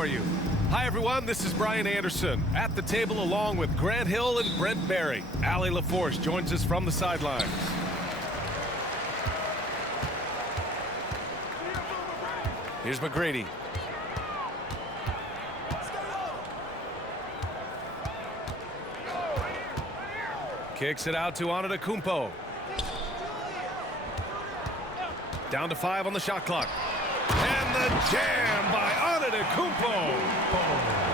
for you. Hi, everyone. This is Brian Anderson at the table along with Grant Hill and Brent Barry. Allie LaForce joins us from the sidelines. Here's McGrady. Kicks it out to Antetokounmpo. Down to 5 on the shot clock. And the jam by Antetokounmpo.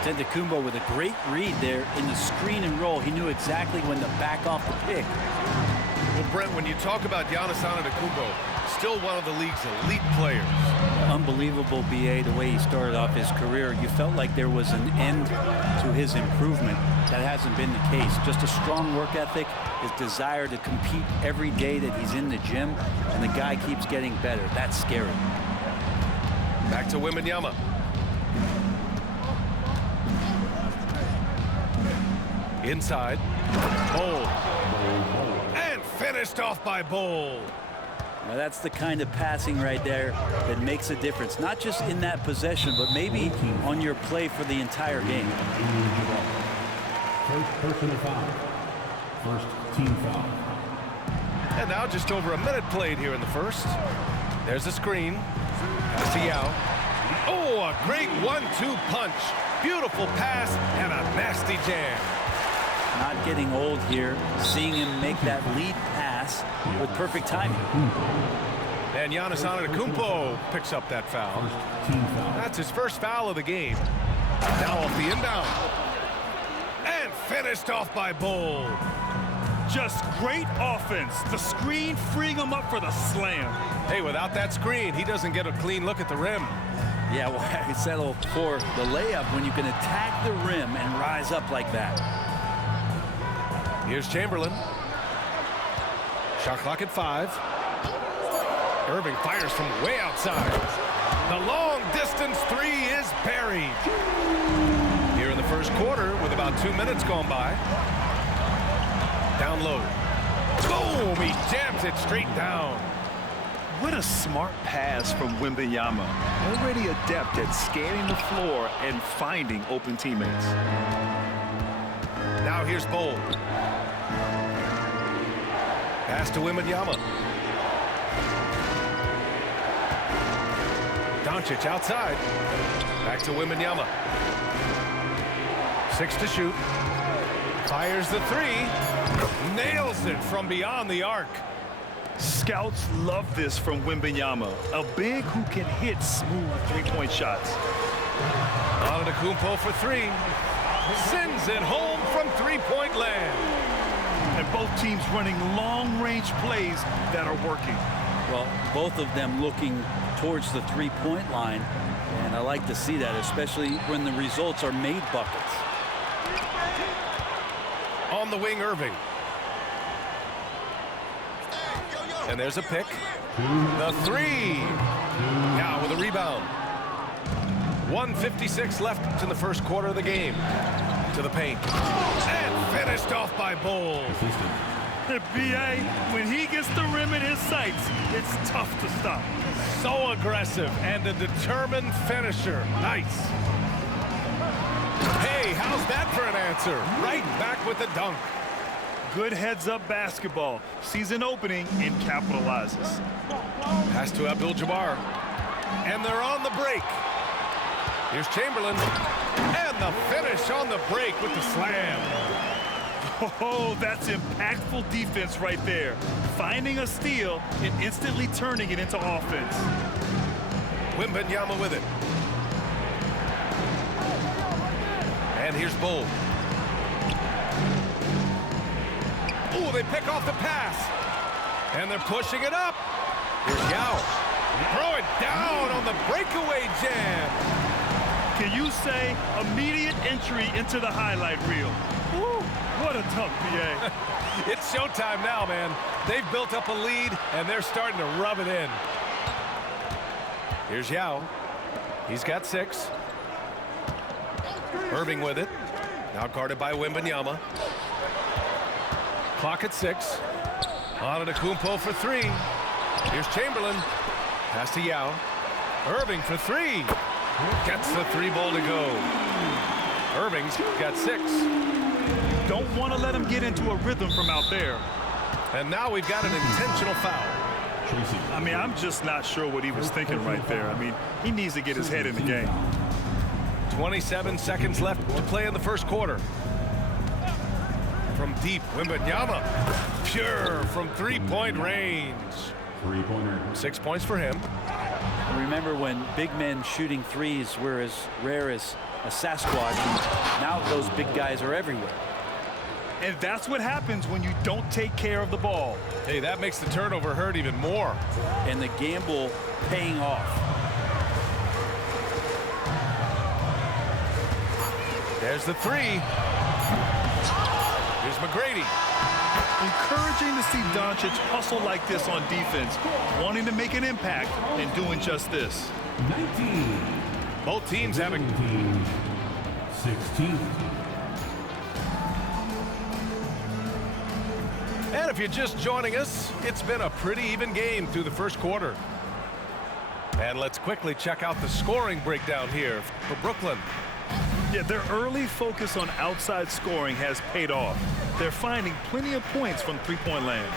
Antetokounmpo with a great read there in the screen and roll. He knew exactly when to back off the pick. Well, Brent, when you talk about Giannis Antetokounmpo, still one of the league's elite players. Unbelievable, BA, the way he started off his career. You felt like there was an end to his improvement. That hasn't been the case. Just a strong work ethic, his desire to compete every day that he's in the gym, and the guy keeps getting better. That's scary. Back to Wembanyama. Inside. Bol. And finished off by Bol. Now that's the kind of passing right there that makes a difference. Not just in that possession, but maybe on your play for the entire game. First personal foul. First team foul. And now just over a minute played here in the first. There's a screen. Pass to Yao. Oh, a great 1-2 punch. Beautiful pass and a nasty jam. Not getting old here. Seeing him make that lead pass with perfect timing. And Giannis Antetokounmpo picks up that foul. That's his first foul of the game. Now off the inbound. And finished off by Bol. Just great offense. The screen freeing him up for the slam. Hey, without that screen, he doesn't get a clean look at the rim. Yeah, well, I settle for the layup when you can attack the rim and rise up like that. Here's Chamberlain. Shot clock at 5. Irving fires from way outside. The long distance 3 is buried. Here in the first quarter with about 2 minutes gone by. Down low. Boom! He jams it straight down. What a smart pass from Wembanyama. Already adept at scanning the floor and finding open teammates. Now here's Bol. Pass to Wembanyama. Doncic outside. Back to Wembanyama. 6 to shoot. Fires the 3. Nails it from beyond the arc. Scouts love this from Wembanyama. A big who can hit smooth three-point shots. Antetokounmpo for 3. Sends it home from three-point land. And both teams running long-range plays that are working. Well, both of them looking towards the three-point line, and I like to see that, especially when the results are made buckets. On the wing, Irving. And there's a pick. The 3. Now with a rebound. 1:56 left in the first quarter of the game. To the paint. And finished off by Bol. B.A., when he gets the rim in his sights, it's tough to stop. So aggressive and a determined finisher. Nice. Hey, how's that for an answer? Right back with the dunk. Good heads-up basketball. Sees an opening and capitalizes. Pass to Abdul-Jabbar. And they're on the break. Here's Chamberlain. And the finish on the break with the slam. Oh, that's impactful defense right there. Finding a steal and instantly turning it into offense. Wembanyama with it. And here's Bol. Oh, they pick off the pass. And they're pushing it up. Here's Yao. Throw it down on the breakaway jam. Can you say immediate entry into the highlight reel? Woo, what a tough BA. It's showtime now, man. They've built up a lead, and they're starting to rub it in. Here's Yao. He's got 6. Irving with it. Now guarded by Wembanyama. Clock at 6. Antetokounmpo for 3. Here's Chamberlain. Pass to Yao. Irving for 3. Gets the 3 ball to go. Irving's got 6. Don't want to let him get into a rhythm from out there. And now we've got an intentional foul. I mean, I'm just not sure what he was thinking right there. I mean, he needs to get his head in the game. 27 seconds left to play in the first quarter. From deep, Wembanyama. Pure from 3-point range. 3-pointer. 6 points for him. Remember when big men shooting threes were as rare as a Sasquatch, and now those big guys are everywhere. And that's what happens when you don't take care of the ball. Hey, that makes the turnover hurt even more. And the gamble paying off. There's the 3. Here's McGrady. Encouraging to see Doncic hustle like this on defense, wanting to make an impact and doing just this. 19. Both teams having 16. And if you're just joining us, it's been a pretty even game through the first quarter. And let's quickly check out the scoring breakdown here for Brooklyn. Yeah, their early focus on outside scoring has paid off. They're finding plenty of points from three-point land.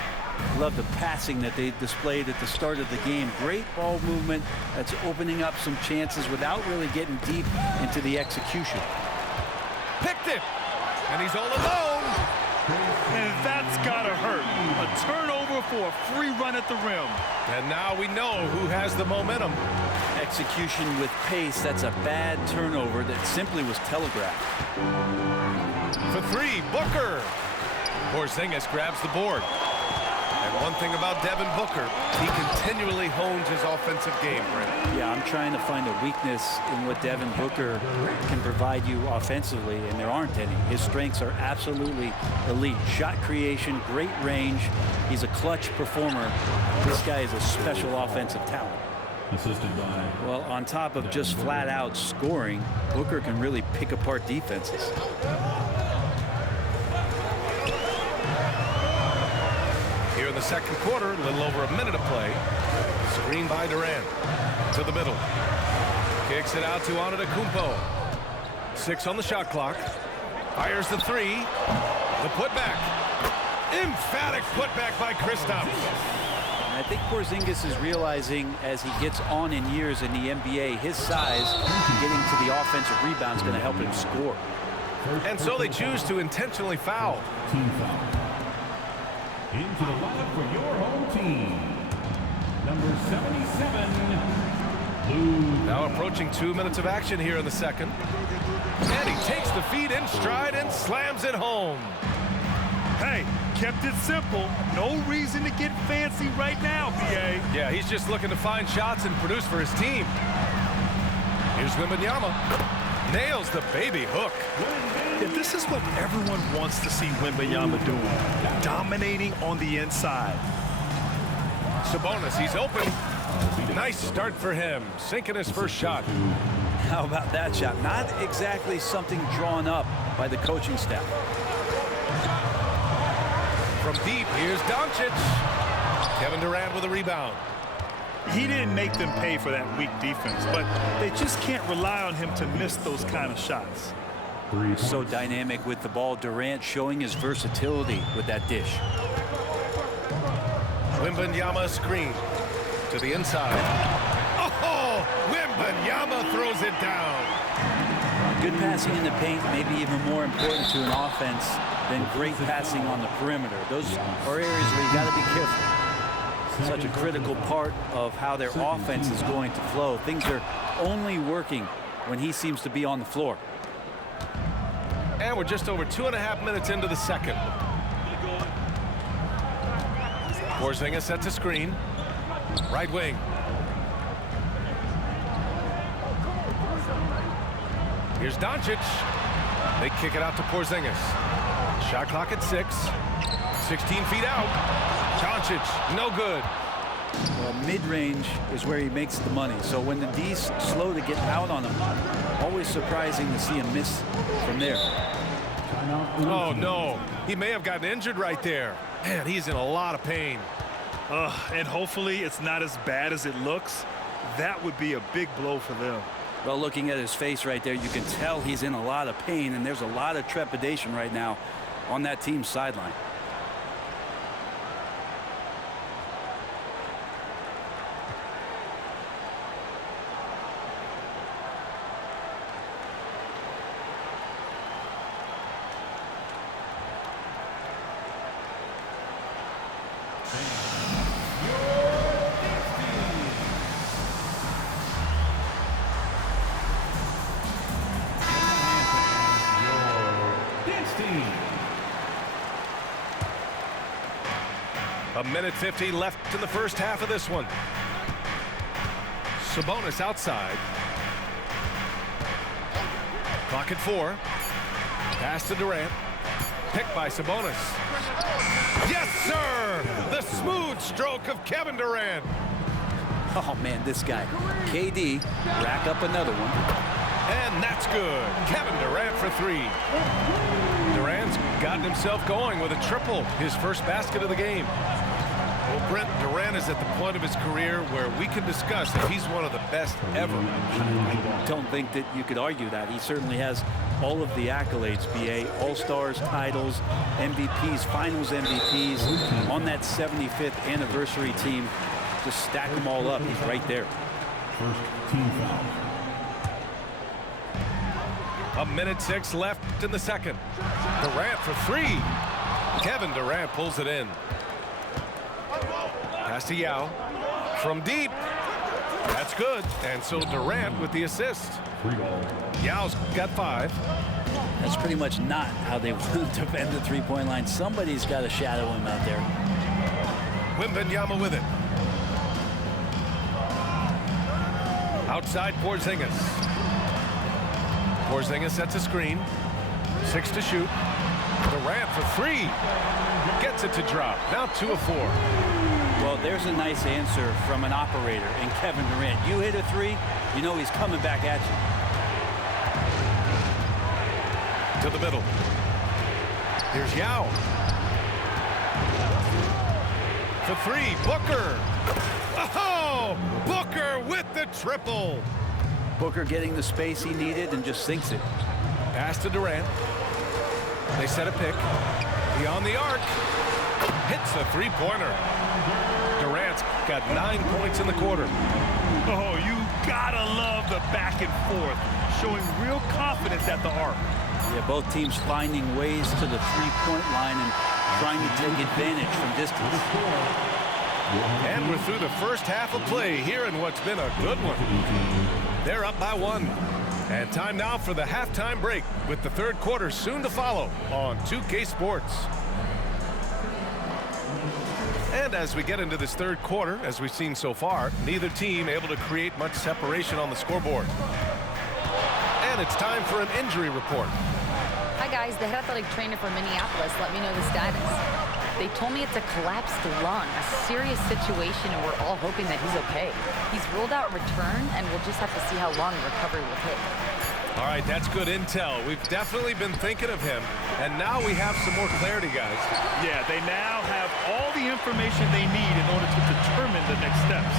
Love the passing that they displayed at the start of the game. Great ball movement that's opening up some chances without really getting deep into the execution. Picked it, and he's all alone. And that's gotta hurt. A turnover for a free run at the rim. And now we know who has the momentum. Execution with pace, that's a bad turnover that simply was telegraphed. For 3, Booker. Porzingis grabs the board. And one thing about Devin Booker, he continually hones his offensive game, Brent. Yeah, I'm trying to find a weakness in what Devin Booker can provide you offensively, and there aren't any. His strengths are absolutely elite. Shot creation, great range. He's a clutch performer. This guy is a special offensive talent. Assisted by. Well, on top of just flat out scoring, Booker can really pick apart defenses. Here in the second quarter, a little over a minute of play. Screen by Durant. To the middle. Kicks it out to Antetokounmpo. 6 on the shot clock. Fires the 3. The putback. Emphatic putback by Kristaps. I think Porzingis is realizing as he gets on in years in the NBA, his size getting to the offensive rebound is going to help him score. And so they choose to intentionally foul. Team foul. Into the lineup for your home team. Number 77. Lou. Now approaching 2 minutes of action here in the second. And he takes the feed in stride and slams it home. Hey, kept it simple. No reason to get fancy right now, B.A. Yeah, he's just looking to find shots and produce for his team. Here's Wembanyama. Nails the baby hook. Yeah, this is what everyone wants to see Wembanyama doing. Dominating on the inside. Sabonis, he's open. Nice start for him. Sinking his first shot. How about that shot? Not exactly something drawn up by the coaching staff. From deep, here's Doncic. Kevin Durant with a rebound. He didn't make them pay for that weak defense, but they just can't rely on him to miss those kind of shots. So dynamic with the ball. Durant showing his versatility with that dish. Wembanyama screen to the inside. Oh, Wembanyama throws it down. Good passing in the paint may be even more important to an offense than great passing on the perimeter. Those are areas where you got to be careful. Such a critical part of how their offense is going to flow. Things are only working when he seems to be on the floor. And we're just over 2.5 minutes into the second. Porzingis sets a screen. Right wing. Here's Doncic. They kick it out to Porzingis. Shot clock at 6. 16 feet out. Doncic, no good. Well, mid-range is where he makes the money. So when the D's slow to get out on him, always surprising to see him miss from there. Oh, no. He may have gotten injured right there. Man, he's in a lot of pain. And hopefully it's not as bad as it looks. That would be a big blow for them. Well, looking at his face right there, you can tell he's in a lot of pain, and there's a lot of trepidation right now on that team's sideline. A minute 50 left in the first half of this one. Sabonis outside. Clock at 4. Pass to Durant. Picked by Sabonis. Yes, sir! The smooth stroke of Kevin Durant. Oh, man, this guy. KD, rack up another one. And that's good. Kevin Durant for 3. Durant's gotten himself going with a triple, his first basket of the game. Well, Brent, Durant is at the point of his career where we can discuss if he's one of the best ever. I don't think that you could argue that. He certainly has all of the accolades, BA, All-Stars, titles, MVPs, Finals MVPs, on that 75th anniversary team. Just stack them all up. He's right there. First team foul. A minute 6 left in the second. Durant for 3. Kevin Durant pulls it in. Pass to Yao. From deep. That's good. And so Durant with the assist. Yao's got 5. That's pretty much not how they want to defend the three-point line. Somebody's got to shadow him out there. Wembanyama with it. Outside Porzingis. Porzingis sets a screen. 6 to shoot. Durant for 3. Gets it to drop. Now 2 of 4. Well, there's a nice answer from an operator in Kevin Durant. You hit a 3, you know he's coming back at you. To the middle. Here's Yao. For 3, Booker. Oh, Booker with the triple. Booker getting the space he needed and just sinks it. Pass to Durant. They set a pick. Beyond the arc. Hits a three-pointer. Durant's got 9 points in the quarter. Oh, you gotta love the back and forth, showing real confidence at the arc. Yeah, both teams finding ways to the three-point line and trying to take advantage from distance. And we're through the first half of play here in what's been a good one. They're up by 1. And time now for the halftime break, with the third quarter soon to follow on 2K Sports. And as we get into this third quarter, as we've seen so far, neither team able to create much separation on the scoreboard. And it's time for an injury report. Hi guys, the head athletic trainer from Minneapolis let me know the status. They told me it's a collapsed lung, a serious situation, and we're all hoping that he's okay. He's ruled out return, and we'll just have to see how long recovery will take. All right, that's good intel. We've definitely been thinking of him, and now we have some more clarity, guys. Yeah, they now have all the information they need in order to determine the next steps.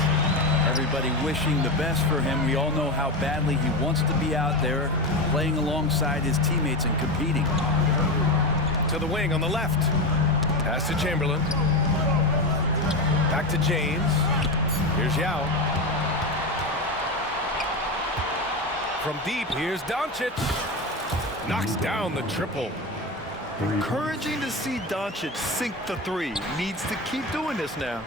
Everybody wishing the best for him. We all know how badly he wants to be out there, playing alongside his teammates and competing. To the wing on the left. Pass to Chamberlain. Back to James. Here's Yao. From deep, here's Doncic. Knocks down the triple. Encouraging to see Doncic sink the 3. Needs to keep doing this now.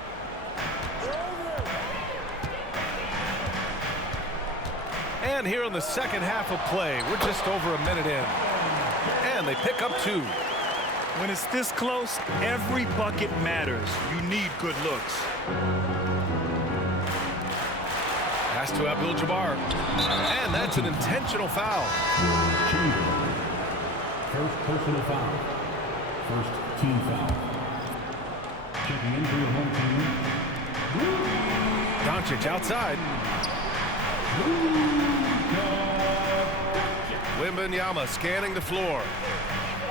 And here in the second half of play, we're just over a minute in. And they pick up 2. When it's this close, every bucket matters. You need good looks. Pass to Abdul-Jabbar. And that's an intentional foul. First personal foul. First team foul. Checking in for your home team. Doncic outside. Wembanyama scanning the floor.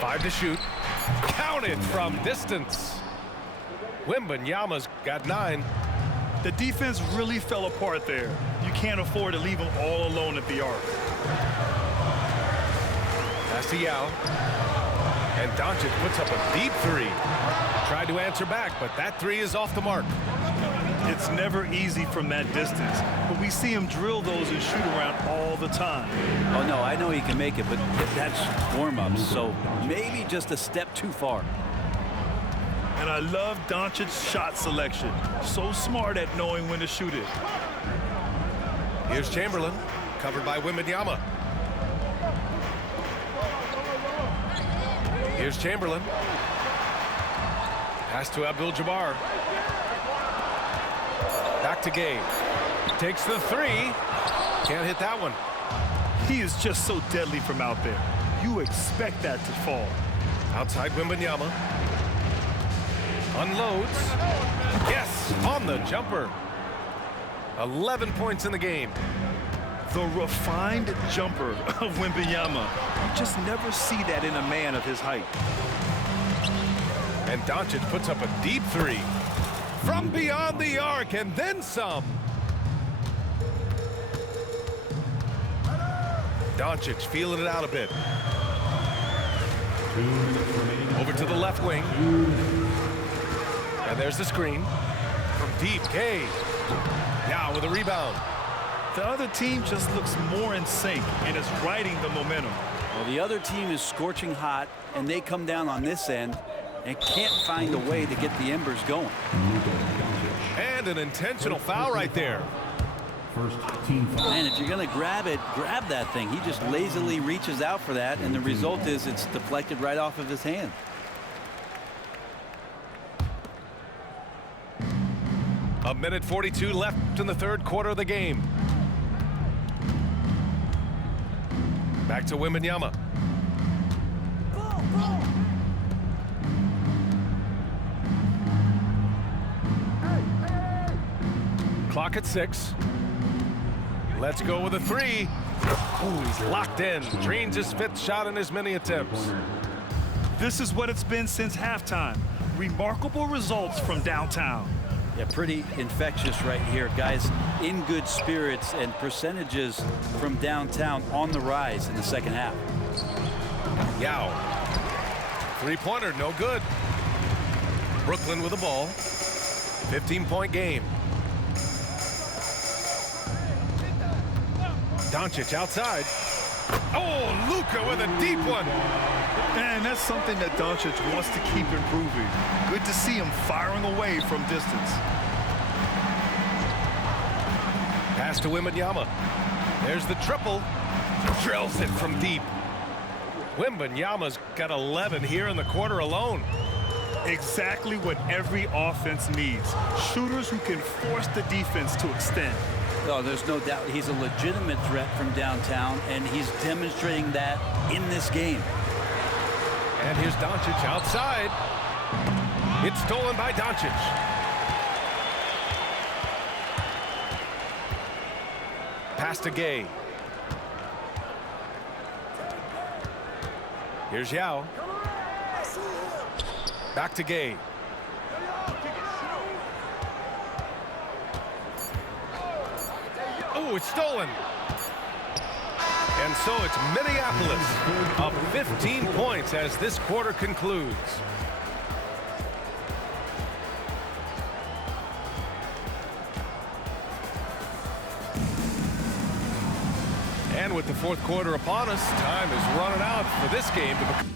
5 to shoot. Counted from distance. Wembanyama's got 9. The defense really fell apart there. You can't afford to leave them all alone at the arc. Pass to Yao. And Doncic puts up a deep three. Tried to answer back, but that three is off the mark. It's never easy from that distance, but we see him drill those and shoot around all the time. Oh, no, I know he can make it, but that's warm-ups, so maybe just a step too far. And I love Doncic's shot selection. So smart at knowing when to shoot it. Here's Chamberlain, covered by Wembanyama. Here's Chamberlain. Pass to Abdul-Jabbar. Back to Gay. Takes the three. Can't hit that one. He is just so deadly from out there. You expect that to fall. Outside Wembanyama. Unloads. Yes, on the jumper. 11 points in the game. The refined jumper of Wembanyama. You just never see that in a man of his height. And Doncic puts up a deep three. From beyond the arc and then some. Doncic feeling it out a bit. Over to the left wing. And there's the screen. From deep, Gay. Now with a rebound. The other team just looks more in sync and is riding the momentum. Well, the other team is scorching hot, and they come down on this end and can't find a way to get the embers going. And an intentional foul right there. First team foul. Man, if you're going to grab it, grab that thing. He just lazily reaches out for that, and the result is it's deflected right off of his hand. A minute 42 left in the third quarter of the game. Back to Wembanyama. Clock at 6. Let's go with a three. Oh, he's locked in. Drains his 5th shot in as many attempts. This is what it's been since halftime. Remarkable results from downtown. Yeah, pretty infectious right here. Guys in good spirits, and percentages from downtown on the rise in the second half. Yao. Three-pointer, no good. Brooklyn with the ball. 15-point game. Doncic outside. Oh, Luka with a deep one. And that's something that Doncic wants to keep improving. Good to see him firing away from distance. Pass to Wembanyama. There's the triple. Drills it from deep. Wembanyama's got 11 here in the quarter alone. Exactly what every offense needs. Shooters who can force the defense to extend. Oh, there's no doubt he's a legitimate threat from downtown, and he's demonstrating that in this game. And here's Doncic outside. It's stolen by Doncic. Pass to Gay. Here's Yao. Back to Gay. Oh, it's stolen. And so it's Minneapolis up 15 points as this quarter concludes. And with the fourth quarter upon us, time is running out for this game to become